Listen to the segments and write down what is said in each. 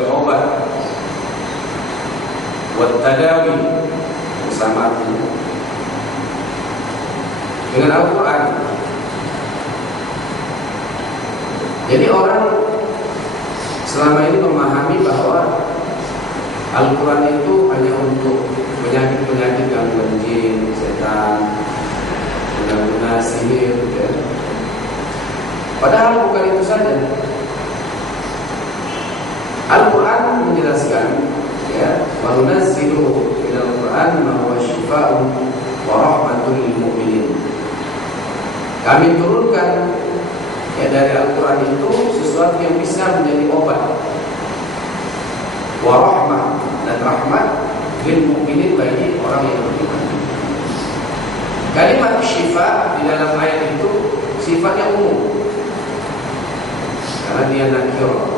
obat, buat tadawi bersama dengan Al-Quran. Jadi orang selama ini memahami bahwa Al-Quran itu hanya untuk penyakit-penyakit gangguan jin, setan, guna-guna sihir, ya. Padahal bukan itu saja. Al-Quran menjelaskan, ya, wa nunazzilu minal Quran ma huwa syifaa'un wa rahmatun lil mu'minin. Kami turunkan, ya, dari Al-Quran itu sesuatu yang bisa menjadi obat, wa rahmah, dan rahmat lil mu'minin, bagi orang yang beriman. Kalimat syifa di dalam ayat itu sifatnya umum karena dia nakirah.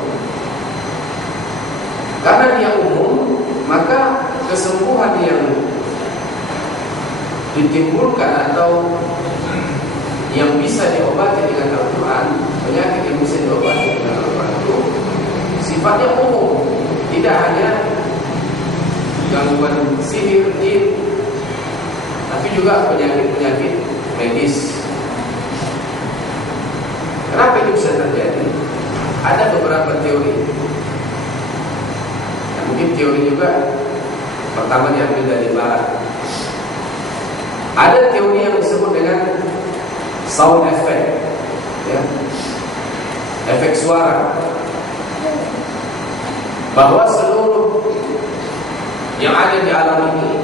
Karena dia umum, maka kesembuhan yang ditimbulkan atau yang bisa diobati dengan Al-Quran, penyakit yang bisa diobati dengan Al-Quran itu sifatnya umum, tidak hanya gangguan sihir, jin, tapi juga penyakit-penyakit medis. Kenapa itu bisa terjadi? Ada beberapa teori. Mungkin teori juga pertama diambil dari barat. Ada teori yang disebut dengan sound effect, ya, efek suara, bahwa seluruh yang ada di alam ini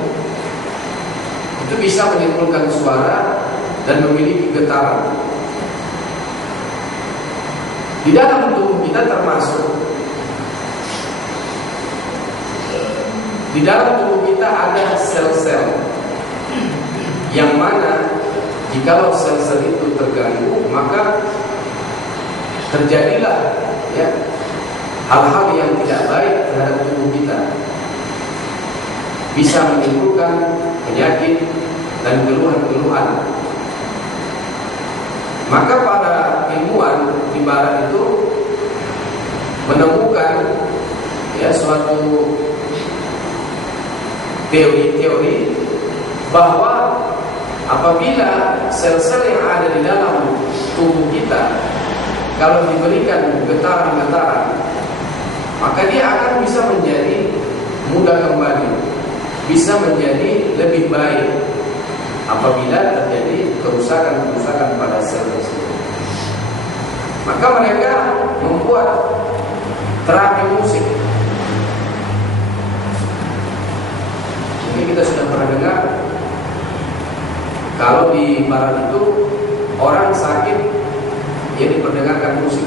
itu bisa menimbulkan suara dan memiliki getaran. Di dalam tubuh kita termasuk, di dalam tubuh kita ada sel-sel yang mana jikalau sel-sel itu terganggu, maka terjadilah, ya, hal-hal yang tidak baik terhadap tubuh kita, bisa menimbulkan penyakit dan keluhan-keluhan. Maka para ilmuwan di barat itu menemukan, ya, suatu teori-teori bahwa apabila sel-sel yang ada di dalam tubuh kita kalau diberikan getaran-getaran, maka dia akan bisa menjadi mudah kembali, bisa menjadi lebih baik apabila terjadi kerusakan-kerusakan pada sel tersebut. Maka mereka membuat terapi musik. Kita sudah pernah dengar kalau di barat itu orang sakit dia diperdengarkan musik.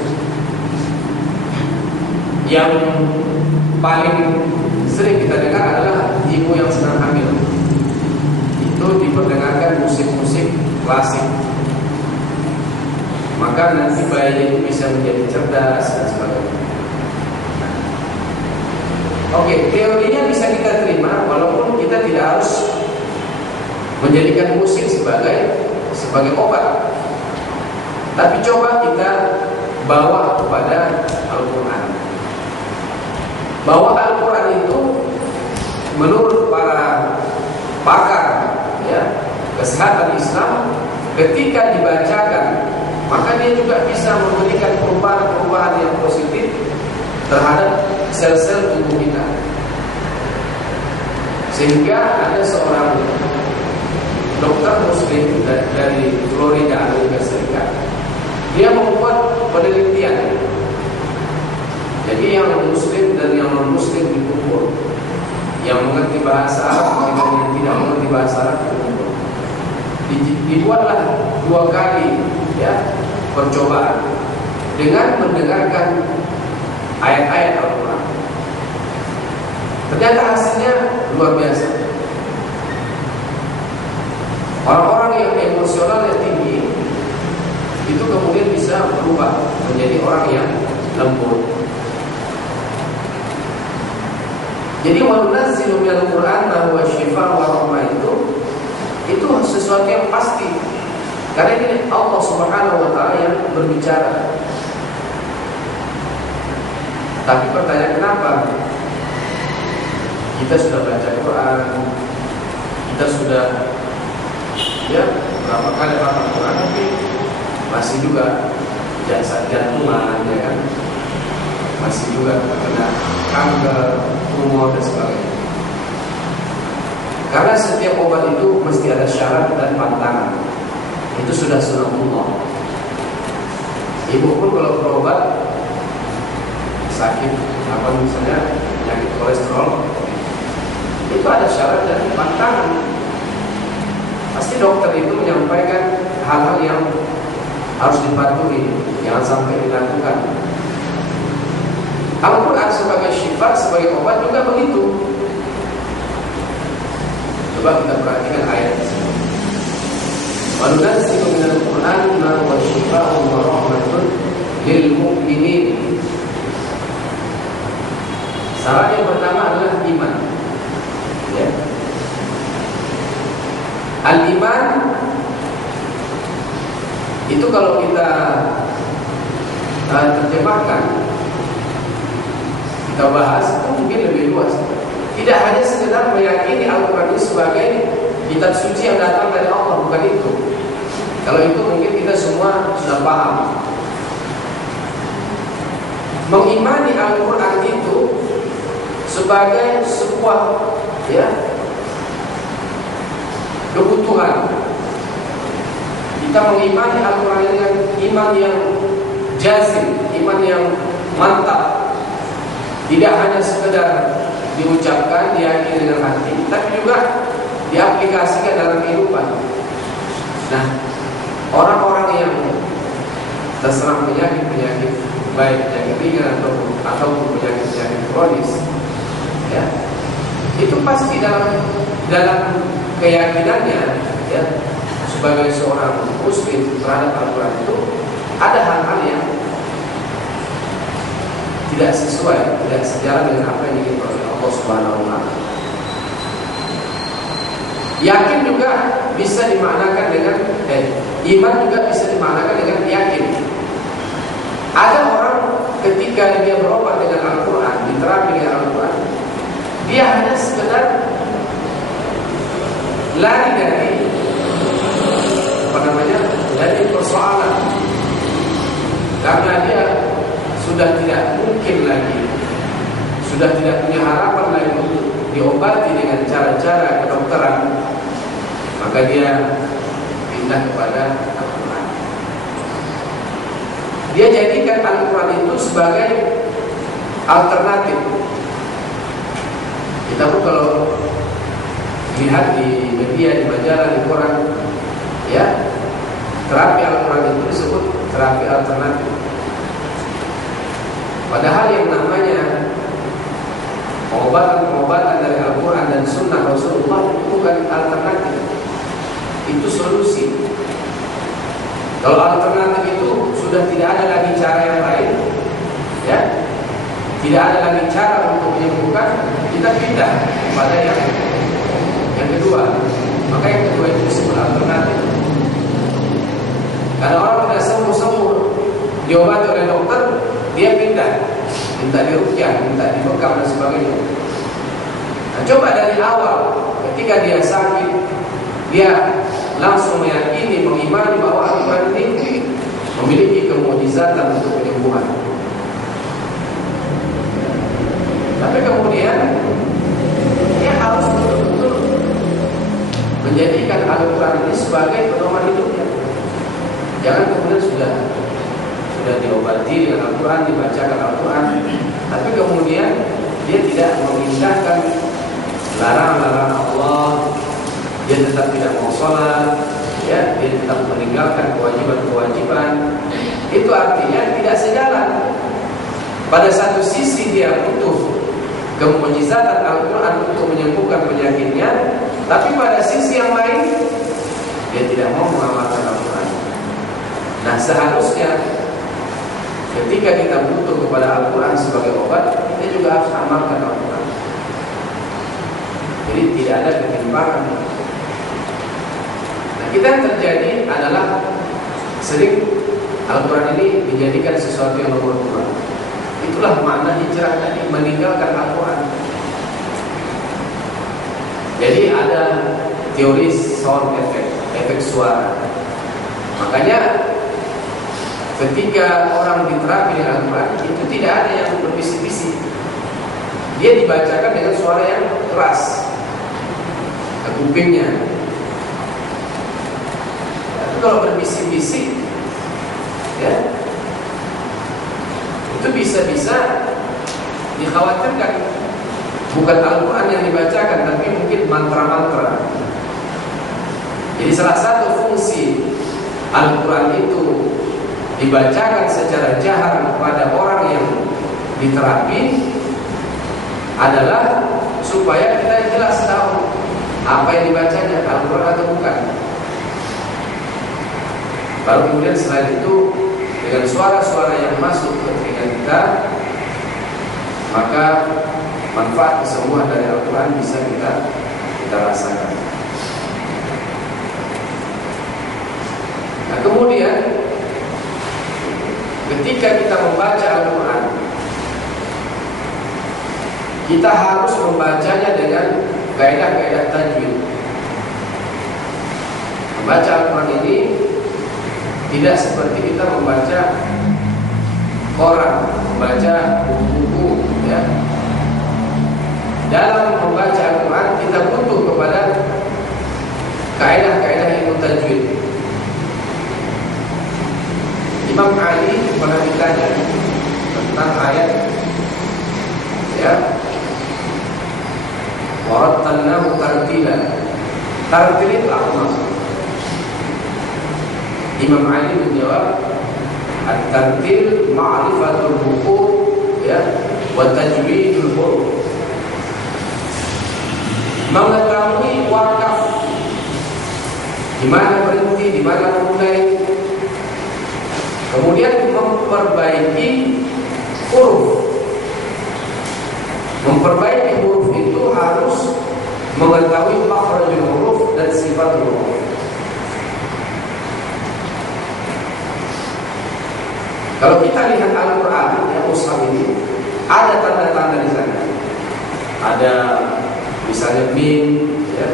Yang paling sering kita dengar adalah ibu yang sedang hamil, itu diperdengarkan musik-musik klasik. Maka nanti bayinya itu bisa menjadi cerdas dan sebagainya. Oke, teorinya bisa kita terima walaupun kita tidak harus menjadikan musik sebagai obat. Tapi coba kita bawa kepada Al-Quran. Bahwa Al-Quran itu menurut para pakar, ya, kesehatan Islam, ketika dibacakan, maka dia juga bisa memberikan perubahan-perubahan yang positif terhadap sel-sel tubuh kita. Sehingga ada seorang dokter muslim dari Florida, Amerika Serikat, dia membuat penelitian. Jadi yang muslim dan yang non muslim dikumpul, yang mengerti bahasa Arab dan yang tidak mengerti bahasa Arab dikumpul. Dibuatlah 2 kali, ya, percobaan dengan mendengarkan ayat-ayat Al-Quran. Ternyata hasilnya luar biasa. Orang-orang yang emosionalnya tinggi itu kemudian bisa berubah menjadi orang yang lembut. Jadi wa nunazzilu minal Qur'an ma huwa syifaa'un wa rahmah itu sesuatu yang pasti. Karena ini Allah Subhanahu wa taala yang berbicara. Tapi pertanyaan kenapa? Kita sudah baca Quran, kita sudah berapa kali hafal Quran, tapi masih juga jantungan, ya kan? Masih juga kena kanker, tumor dan sebagainya. Karena setiap obat itu mesti ada syarat dan pantangan. Itu sudah sunatullah. Ibu pun kalau berobat sakit misalnya penyakit kolesterol, itu ada syarat dan pantangan. Pasti dokter itu menyampaikan hal-hal yang harus dipatuhi, jangan sampai dilakukan. Al-Quran sebagai syifa, sebagai obat juga begitu. Coba kita perhatikan ayat ini. Wa nunazzilu minal Qur'ani ma huwa syifaa'un wa rahmatun lil mu'minin. Syarat yang pertama adalah iman. Ya. Al-iman itu kalau kita terjemahkan, kita bahas, itu mungkin lebih luas. Tidak hanya sekedar meyakini Al-Quran itu sebagai kitab suci yang datang dari Allah, bukan itu. Kalau itu mungkin kita semua sudah paham. Mengimani Al-Quran itu sebagai sebuah kebutuhan. Kita mengimani Al-Quran dengan iman yang jazim, iman yang mantap. Tidak hanya sekedar diucapkan, diyakini dengan hati, tapi juga diaplikasikan dalam kehidupan. Nah, orang-orang yang terserang penyakit baik penyakit ringan atau penyakit kronis, ya, itu pasti dalam keyakinannya, ya, sebagai seorang muslim terhadap Al-Quran itu ada hal-hal yang tidak sesuai, tidak sejalan dengan apa yang diinginkan oleh Allah Subhanahu wa Ta'ala. Yakin juga bisa dimaknakan dengan iman juga bisa dimaknakan dengan yakin. Ada orang ketika dia berobat dengan Al-Quran, diterapi dengan Al-Quran, dia hanya sekedar lari dari persoalan, karena dia sudah tidak mungkin lagi, sudah tidak punya harapan lagi untuk diobati dengan cara-cara kedokteran, maka dia pindah kepada Al-Quran. Dia jadikan Al-Quran itu sebagai alternatif. Kita pun kalau lihat di media, di majalah, di koran, ya, terapi Al-Quran itu disebut terapi alternatif. Padahal yang namanya pengobatan dari Al-Quran dan Sunnah Rasulullah itu bukan alternatif, itu solusi. Kalau alternatif itu sudah tidak ada lagi cara yang lain, ya, tidak ada lagi cara untuk menyembuhkan, kita pindah kepada yang kedua. Maka yang kedua itu disebut alternatif. Karena orang tidak sembuh diobati oleh dokter, dia pindah, minta diruqyah, minta dibekam dan sebagainya. Nah, coba dari awal ketika dia sakit, dia langsung meyakini, mengimani bahwa Al-Quran ini memiliki kemukjizatan untuk penyembuhan. Tapi kemudian dia harus betul-betul menjadikan Al-Quran ini sebagai pedoman hidupnya. Jangan kemudian sudah diobati dengan Al-Quran, dibacakan Al-Quran, tapi kemudian dia tidak mengindahkan larangan-larangan Allah, dia tetap tidak mau sholat, ya, dia tetap meninggalkan kewajiban-kewajiban. Itu artinya tidak sejalan. Pada satu sisi dia butuh kemukjizatan Al-Quran untuk menyembuhkan penyakitnya, tapi pada sisi yang lain dia tidak mau mengamalkan Al-Quran. Nah, seharusnya ketika kita butuh kepada Al-Quran sebagai obat, kita juga harus amalkan Al-Quran. Jadi tidak ada ketimpangan. Nah, kita yang terjadi adalah sering Al-Quran ini dijadikan sesuatu yang nomor dua. Itulah makna hijrah tadi, meninggalkan Al-Quran. Jadi ada teori sound effect, efek suara. Makanya ketika orang diterapi dengan Al-Quran, itu tidak ada yang berbisik-bisik. Dia dibacakan dengan suara yang keras ke kupingnya. Tapi kalau berbisik-bisik, ya, itu bisa-bisa dikhawatirkan bukan Al-Quran yang dibacakan, tapi mungkin mantra-mantra. Jadi salah satu fungsi Al-Quran itu dibacakan secara jahar kepada orang yang diterapi adalah supaya kita jelas tahu apa yang dibacanya, Al-Quran atau bukan. Baru kemudian selain itu dengan suara-suara yang masuk ke telinga kita, maka manfaat kesembuhan dari Al-Quran bisa kita rasakan. Nah, kemudian ketika kita membaca Al-Quran, kita harus membacanya dengan kaidah-kaidah tajwid. Membaca Al-Quran ini tidak seperti kita membaca koran, membaca buku-buku, ya. Dalam membaca Al-Quran kita butuh kepada kaidah-kaidah ilmu tajwid. Imam Ali pernah ditanya tentang ayat, ya, warattalnahu tartila. Tartil itu apa maksud? Imam Ali menjawab, at-tartil ma'rifatul huquq, ya, wa tajwidul huruf. Mengetahui wakaf, di mana berhenti, di mana mulai. Kemudian memperbaiki huruf. Memperbaiki huruf itu harus mengetahui makhrajul huruf dan sifat huruf. Kalau kita lihat Al-Quran yang mushaf ini, ada tanda-tanda di sana. Ada misalnya mim, ya.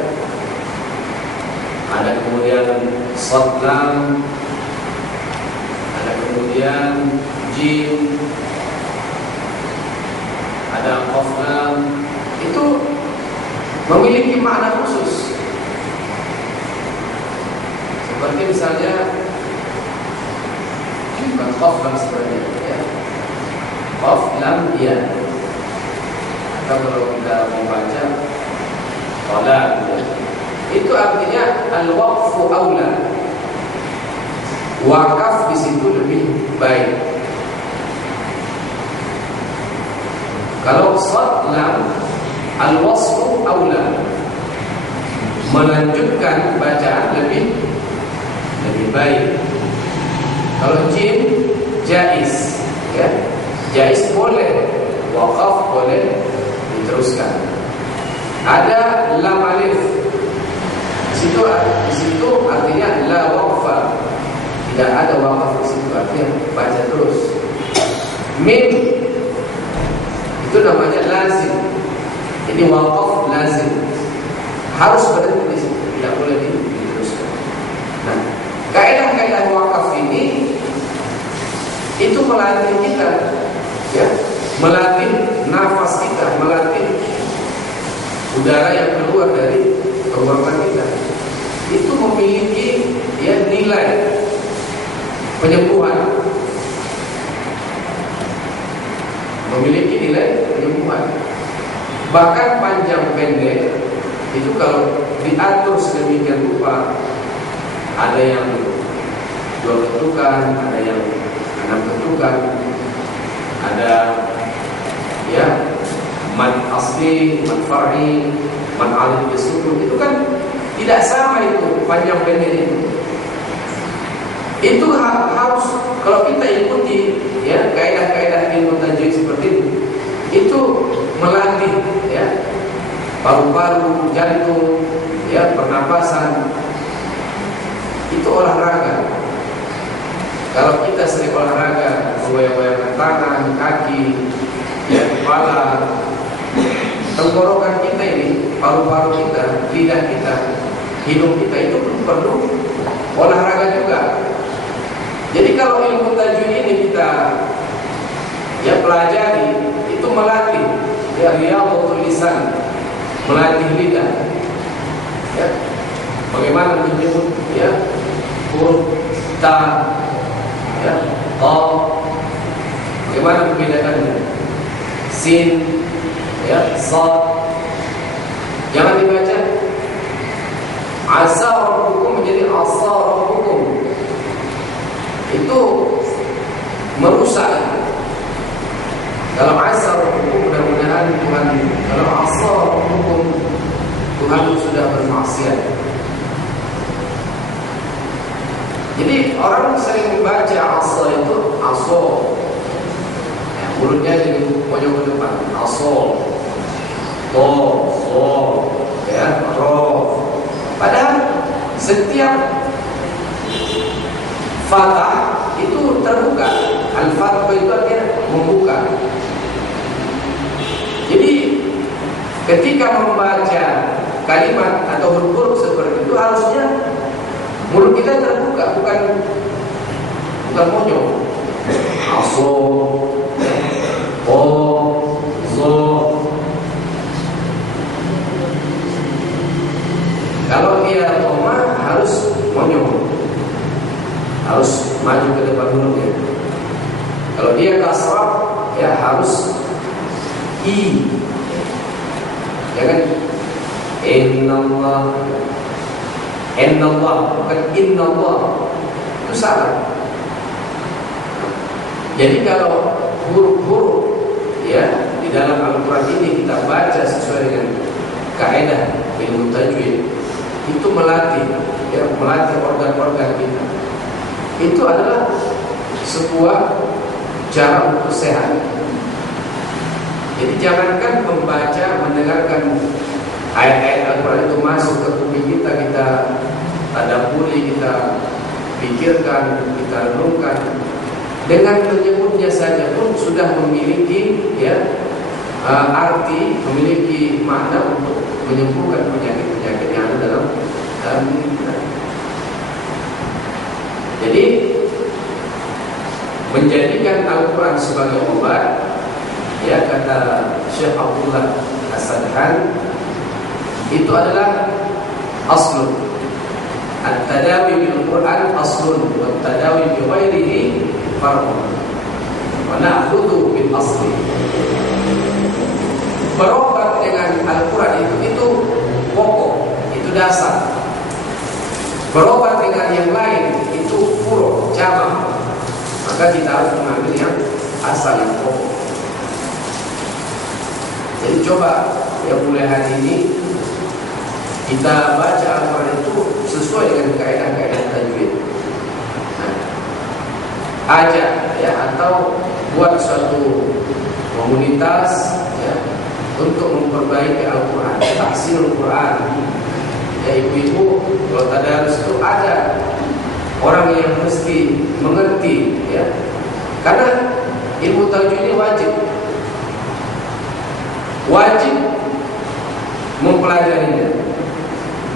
Ada kemudian shad lam, ada kemudian jim, ada qaf lam. Itu memiliki makna khusus. Seperti misalnya bukan qaf lam sebenarnya, ya. Qaf lam ya. Atau kalau kita membaca qala, ya. Itu artinya al-waqfu aula. Wakaf di situ lebih baik. Kalau shad lam, al-wasfu aula. Melanjutkan bacaan lebih baik. Kalau jim, jaiz, ya. Jaiz boleh, wakaf boleh diteruskan. Ada lam alif. Di situ artinya la waqfa. Tidak ada wakaf di situ, artinya baca terus. Mim itu namanya lazim. Ini wakaf lazim. Harus berhenti di situ, tidak boleh diteruskan. Nah, kaidah-kaidah wakaf ini itu melatih kita, ya, melatih nafas kita, melatih udara yang keluar dari tenggorokan kita. Itu memiliki, ya, nilai penyembuhan. Memiliki nilai penyembuhan. Bahkan panjang pendek itu kalau diatur sedemikian rupa, ada yang 2 ketukan, ada yang 6 ketukan, ada, ya, mad asli, mad far'i, mad alif bisukun. Itu kan tidak sama itu panjang pendek itu. Itu harus, kalau kita ikuti, ya, kaidah-kaidah ilmu tajwid seperti itu melatih, ya, paru-paru, jantung, ya, pernapasan. Itu olahraga. Kalau kita sering olahraga, goyang-goyangan tangan, kaki, ya, kepala, tenggorokan kita ini, paru-paru kita, lidah kita, hidung kita itu perlu olahraga juga. Jadi kalau ilmu tajwid ini kita pelajari, itu melatih riyadhatul lisan, melatih lidah. Ya. Bagaimana menyebut huruf ta, ta, bagaimana membedakannya? Sin, sad. Jangan dibaca asa rabbukum menjadi asa rabbukum. Itu merusak. Kalau asa rabbukum mudah-mudahan Tuhan, kalau asa rabbukum Tuhan sudah bermaksiat. Jadi orang sering membaca asa itu aso, mulutnya jadi pojok ke depan, aso, to, so, ro. Padahal setiap fathah itu terbuka. Al-fathah itu artinya membuka. Jadi ketika membaca kalimat atau huruf seperti itu harusnya mulut kita terbuka, bukan monyong. Aso, o, zo. Kalau dia koma harus monyong, harus maju ke depan mulutnya. Kalau dia kasrah harus i. Jangan innallah, bukan innallah. Itu salah. Jadi kalau huruf-huruf di dalam Al-Quran ini kita baca sesuai dengan kaidah ilmu tajwid, itu melatih organ-organ kita. Itu adalah sebuah cara untuk sehat. Jadi jangankan membaca, mendengarkan ayat-ayat Al-Quran itu masuk ke kuping kita, kita tadabburi, kita pikirkan, kita renungkan. Dengan menyebutnya saja pun sudah memiliki arti, memiliki makna untuk menyembuhkan penyakit-penyakit yang ada dalam diri kita. Jadi menjadikan Al-Quran sebagai obat, kata Syekh Abdullah As-Sadhan, itu adalah aslun. At-tadawi bil Quran aslun, wa at-tadawi bi ghairihi farqun. Wa na'khudhu bil asli. Berobat dengan Al-Quran itu pokok, itu dasar. Berobat dengan yang lain itu furu', cabang. Maka kita harus mengambil yang asal, yang pokok. Jadi coba mulai hari ini kita baca Al-Quran itu sesuai dengan kaidah-kaidah tajwid. Ajak atau buat suatu komunitas untuk memperbaiki Al-Quran, tahsinul Quran. Ibu-ibu kalau tadarus itu ada orang yang mesti mengerti, karena ilmu tajwid ini wajib mempelajarinya,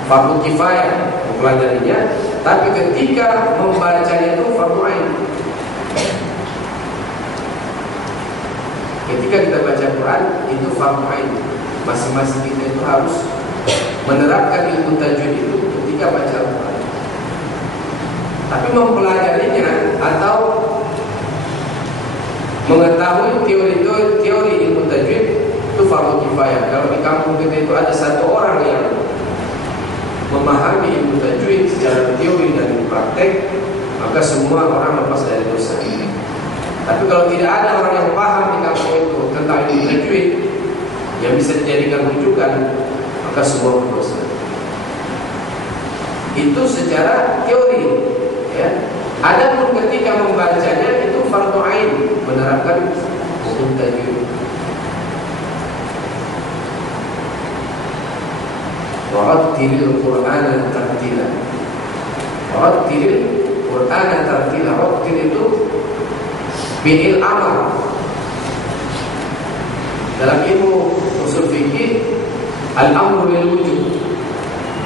fardu kifayah mempelajarinya, tapi ketika membacanya itu fardu ain. Ketika kita baca Quran itu fardu ain, masing-masing kita itu harus menerapkan ilmu tajwid itu ketika baca Al-Quran. Tapi mempelajarinya atau mengetahui teori ilmu tajwid itu fardu kifayah. Kalau di kampung kita itu ada satu orang yang memahami ilmu tajwid secara teori dan praktek, maka semua orang lepas dari dosa ini. Tapi kalau tidak ada orang yang paham di kampung itu tentang ilmu tajwid yang bisa dijadikan rujukan, maka semua berdosa. Itu secara teori, Adapun ketika membacanya itu fardu ain, menerapkan hukum tajwid. Warattilil Qur'ana tartila. Warattilil Qur'ana tartila. Rattil itu fi'il amal. Dalam ilmu usul fikih, al-amru lil wujub.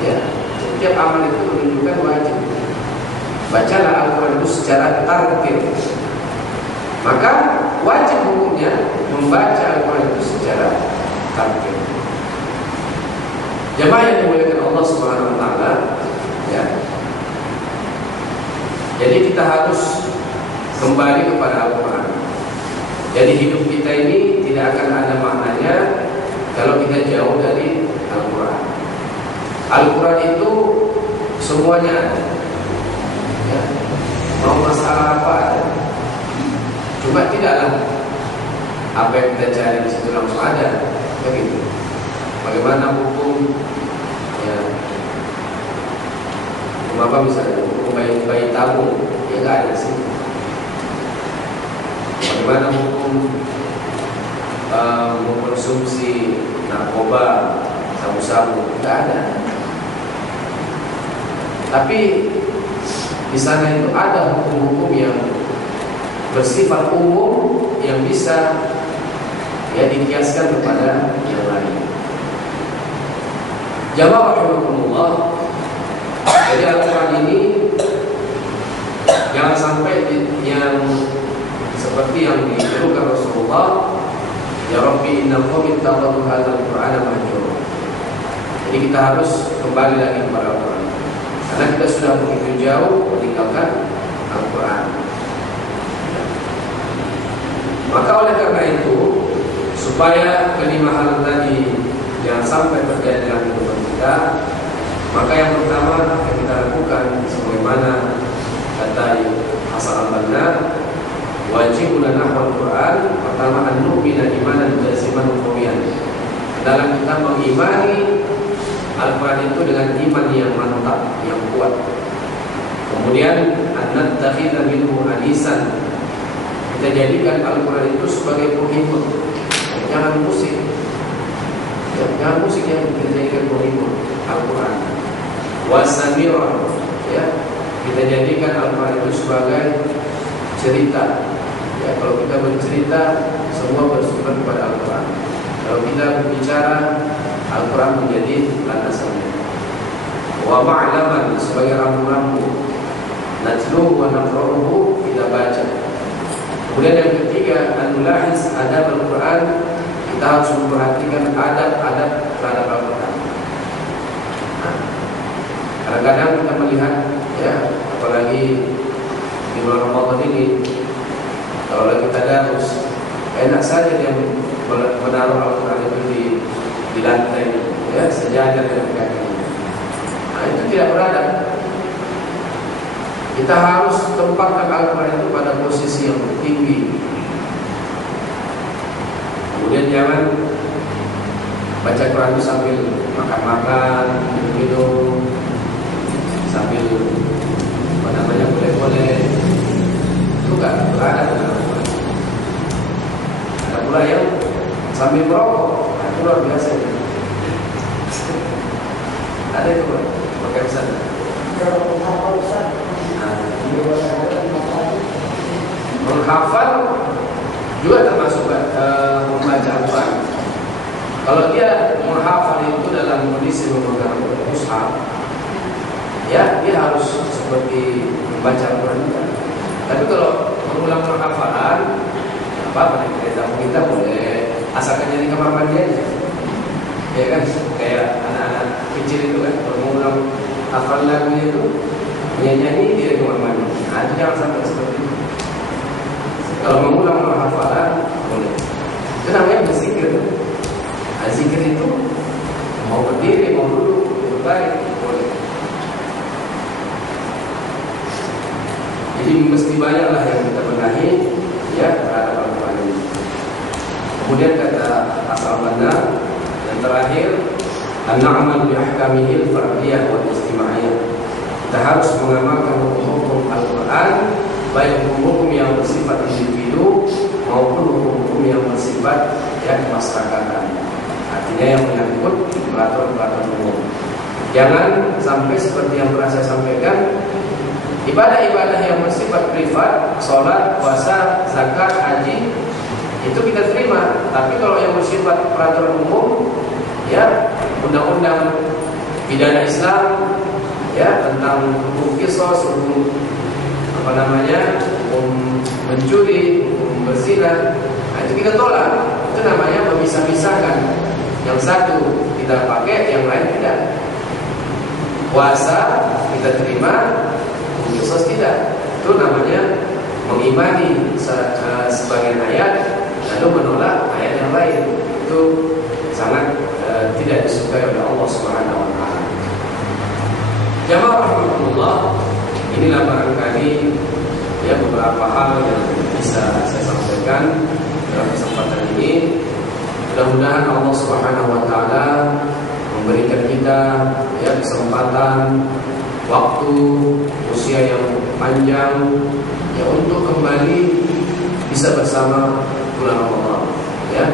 Ya, setiap amal itu menunjukkan wajib. Bacalah Al-Quran itu secara tartil. Maka wajib hukumnya membaca Al-Quran itu secara tartil. Jamaah yang dimuliakan Allah Subhanahu wa taala, ya. Jadi kita harus kembali kepada Al-Quran. Jadi hidup kita ini tidak akan ada maknanya kalau kita jauh dari Al-Quran. Al-Quran itu semuanya ada, ya. Mau masalah apa ada. Cuma tidaklah apa yang kita cari di situ langsung ada, begitu. Bagaimana hukum, ya, hukum apa misalnya, hukum bayi tabung, ya nggak ada sih. Bagaimana hukum mengkonsumsi narkoba, sabu-sabu, nggak ada. Tapi di sana itu ada hukum-hukum yang bersifat umum yang bisa ya dikiaskan kepada yang lain. Jamaah rahimakumullah. Jadi Al-Quran ini jangan sampai yang seperti yang dijelaskan Rasulullah, ya Rabbi inna qawmi ittakhadhu hadzal Qur'ana mahjura. Jadi kita harus kembali lagi kepada Al-Quran, karena kita sudah begitu jauh meninggalkan Al-Quran. Maka oleh karena itu, supaya kelima hal tadi jangan sampai terjadi dalam kehidupan kita, maka yang pertama yang kita lakukan sebagaimana kata Hasan al-Banna, wajib lana Al-Quran. Pertama, an-nu'mina imanan jaziman qawiyan. Dalam kita mengimani Al-Quran itu dengan iman yang mantap, yang kuat. Kemudian an-nattakhidha minhu anisan. Kita jadikan Al-Quran itu sebagai penghibur. Jangan musik. Jangan musik yang kita jadikan penghibur Al-Quran. Wasamiran, ya. Kita jadikan Al-Quran itu sebagai cerita. Ya, kalau kita bercerita, semua bersumber kepada Al-Quran. Kalau kita berbicara, Al-Quran menjadi landasannya. Wa ma'laman, sebagai rambu-rambu. Najluhu wa naqra'uhu, kita baca. Kemudian yang ketiga, an-nulahiz adab Al-Quran. Kita harus memperhatikan adab-adab terhadap Al-Quran. Kadang-kadang kita melihat, ya, apalagi di bulan Ramadan ini, kalau lagi tadarus, enak saja dia menaruh Al-Quran itu di lantai, ya, sejajar dengan kakinya. Nah, itu tidak beradab. Kita harus tempatkan Al-Quran itu pada posisi yang tinggi. Kemudian jangan baca Quran itu sambil makan-makan, minum, sambil apa namanya boleh-boleh. Itu enggak beradab dengan Al-Quran. Ada pula yang sambil merokok, nah, itu luar biasa. Ada itu pakai sana. Menghafal juga termasuk membaca Al-Quran. Kalau dia menghafal itu dalam kondisi memegang mushaf, ya dia harus seperti membaca Al-Quran. Tapi kalau mengulang penghafalan, apa kita boleh asalkan jadi kamar mandi aja. Ya kan, kayak anak-anak kecil itu kan, kalau mengulang hafal lagunya itu nyanyi di kamar mandi. Nah, itu jangan sampai seperti itu. Kalau mengulang hafalan boleh. Itu namanya berzikir. Nah, zikir itu mau berdiri, mau duduk, berbaring boleh. Jadi mesti banyaklah yang kita benahi, ya, terhadap Al-Quran ini. Kemudian kata asal benar yang terakhir, an-na'mal bi ahkamihil fardiyah wal istimaiyah. Kita harus mengamalkan hukum-hukum Al-Quran, baik hukum-hukum yang bersifat individu maupun hukum-hukum yang bersifat kemasyarakatan. Artinya yang menyangkut peraturan-peraturan umum. Jangan sampai seperti yang pernah saya sampaikan, Ibadah-ibadah yang bersifat privat, sholat, puasa, zakat, haji, itu kita terima. Tapi kalau yang bersifat peraturan umum, ya undang-undang pidana Islam, ya tentang hukum qisas, hukum hukum mencuri, hukum berzina, nah, itu kita tolak. Itu namanya memisah-misahkan. Yang satu kita pakai, yang lain tidak. Puasa kita terima, hukum qisas tidak. Itu namanya mengimani sebagian ayat lalu menolak ayat yang lain. Itu sangat tidak disukai oleh Allah Subhanahu wa taala. Jamaah rahmatullah, inilah barangkali ya beberapa hal yang bisa saya sampaikan dalam kesempatan ini. Mudah-mudahan Allah Subhanahu wa taala memberikan kita ya kesempatan, waktu, usia yang panjang ya untuk kembali bisa bersama bulan Ramadan. Ya,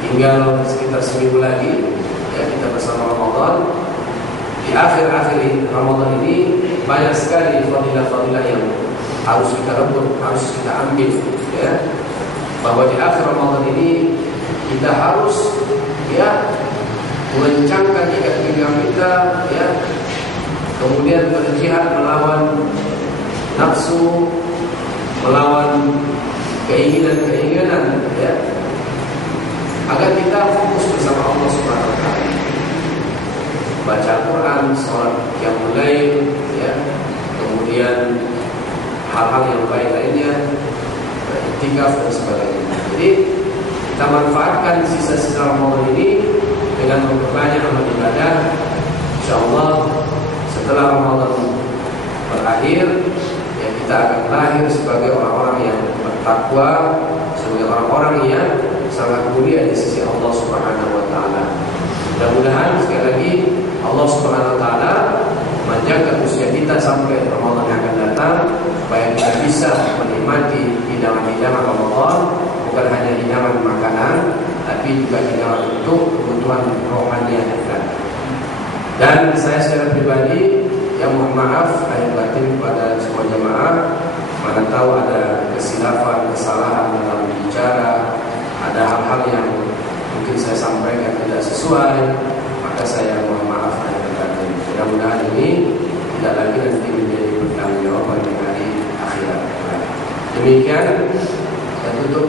tinggal sekitar seminggu lagi ya kita bersama Ramadan. Di akhir-akhir Ramadan ini banyak sekali fadilah-fadilah yang harus kita rebut, harus kita ambil ya. Bahwa di akhir Ramadan ini kita harus ya mengencangkan ikat pinggang kita ya. Kemudian berjihad melawan nafsu, melawan keinginan-keinginan ya. Agar kita fokus bersama Allah Subhanahu wa taala. Baca Quran, salat qiyamul lail ya. Kemudian hal-hal yang baik lainnya, iktikaf dan sebagainya. Jadi kita manfaatkan sisa-sisa Ramadan ini dengan memperbanyak amal ibadah. Insyaallah setelah Ramadan berakhir ya kita akan lahir sebagai orang-orang yang bertakwa, sebagai orang-orang yang sangat mulia di sisi Allah Subhanahu wa taala. Mudah-mudahan sekali lagi Allah Subhanahu wa taala menjaga usia kita sampai Ramadan yang akan datang supaya kita bisa menikmati hidangan-hidangan Ramadan, bukan hanya hidangan makanan tapi juga hidangan untuk kebutuhan rohani kita. Dan saya secara pribadi yang mohon maaf lahir batin kepada semua jemaah, mana tahu ada kesilapan, kesalahan dalam bicara, ada hal-hal yang mungkin saya sampaikan tidak sesuai, maka saya mohon maaf lahir batin. Mudah-mudahan ini tidak lagi nanti menjadi pertanggungjawaban di hari akhirat. Demikian saya tutup